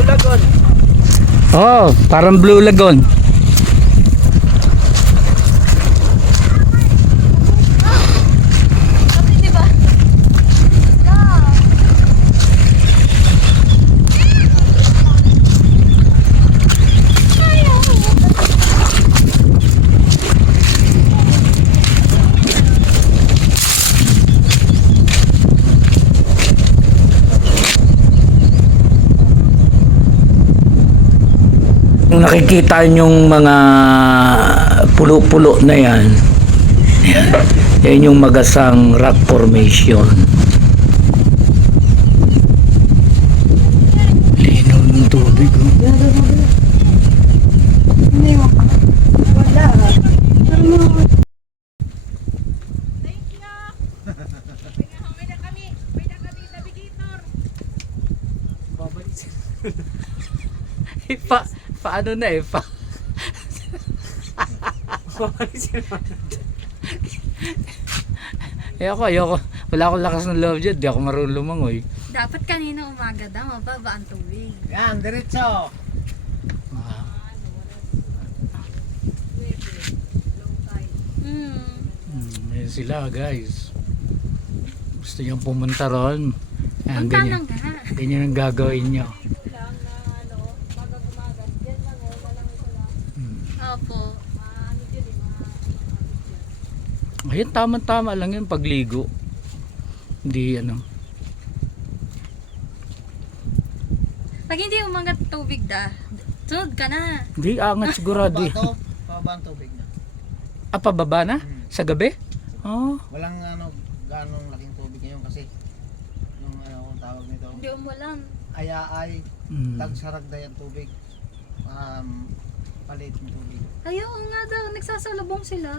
Blue Lagoon. Oh, parang Blue Lagoon. Kung nakikita nyong mga pulo-pulo na yan, yan yung Magasang Rock Formation. Linaw ng tubig, oh. Paano na eh? Ayoko. Wala akong lakas ng love dyan. Di ako marunong lumangoy. Dapat kanina umaga daw, mababa ang tubig. Yan, diretso. Ayan sila guys. Gusto nyo pumunta ron. Ayan, Punta lang ka. ganyan ang gagawin nyo. Opo. Ayun, tama-tama lang yun pagligo. Hindi ano. Pag hindi umagat tubig sunod ka na. Hindi angat sigurado eh. Pababa ang tubig na. Ah, pababa na? Sa gabi? Oh. Walang ganong laking tubig ngayon kasi yung kung tawag nito. Hindi umulan. Ayaay, tagsaragday ang tubig. Palit ng tubig. Ayaw nga daw, nagsasalubong sila.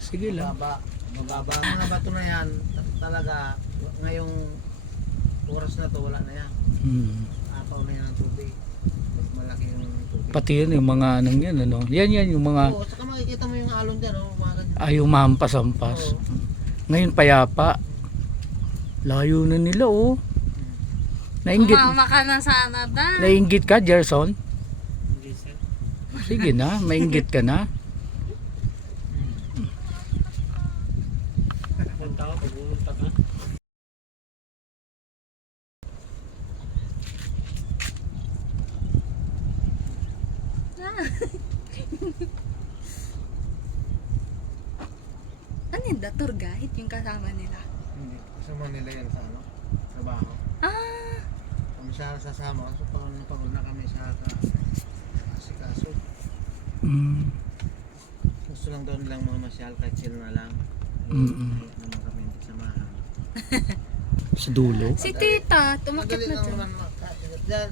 Sige lang. Mababa. Ang mga bato na yan, talaga, ngayong oras na to, wala na yan. Apaw na yan ang tubig. Pag malaki yung tubig. Pati yan yung mga anong yan, ano? Yan yung mga Oo, saka makikita mo yung alon dyan, mga ganyan. ayaw mampas-ampas. Ngayon payapa. Layo na nila, oh. Nainggit. Umama ka na sana dahil. Nainggit ka, Gerson? Sige na, mainggit ka na. Ano yun, the tour guide? Yung kasama nila? Hindi, kasama nila yan sa trabaho. Kami siya sasama kasi pagod na kami sa asikaso. Gusto lang doon lang mga masyal kahit sila na lang. Kahit naman kami hindi samahan. Sa dulo. Si tita, tumakit Madali na lang dyan. naman,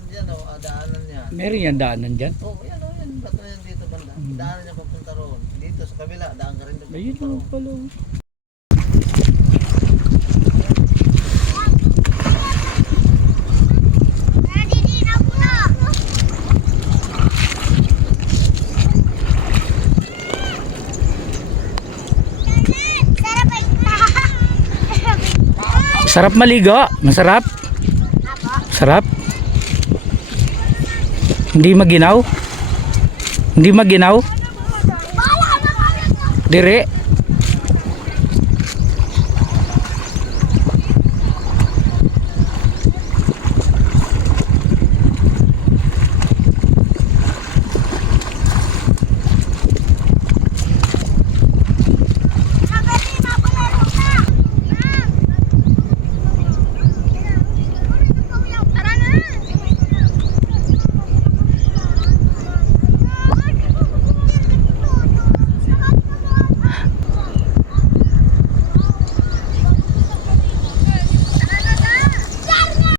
dyan o, daanan niya. Meron yan daanan dyan. Yan o, yan, bato na yan dito banda. Daanan niya papunta roon. Dito sa kabila, daan ka rin doon Ayun papunta roon. pala. Sarap maligo, masarap. Sarap. Hindi maginaw. Hindi maginaw. Dire.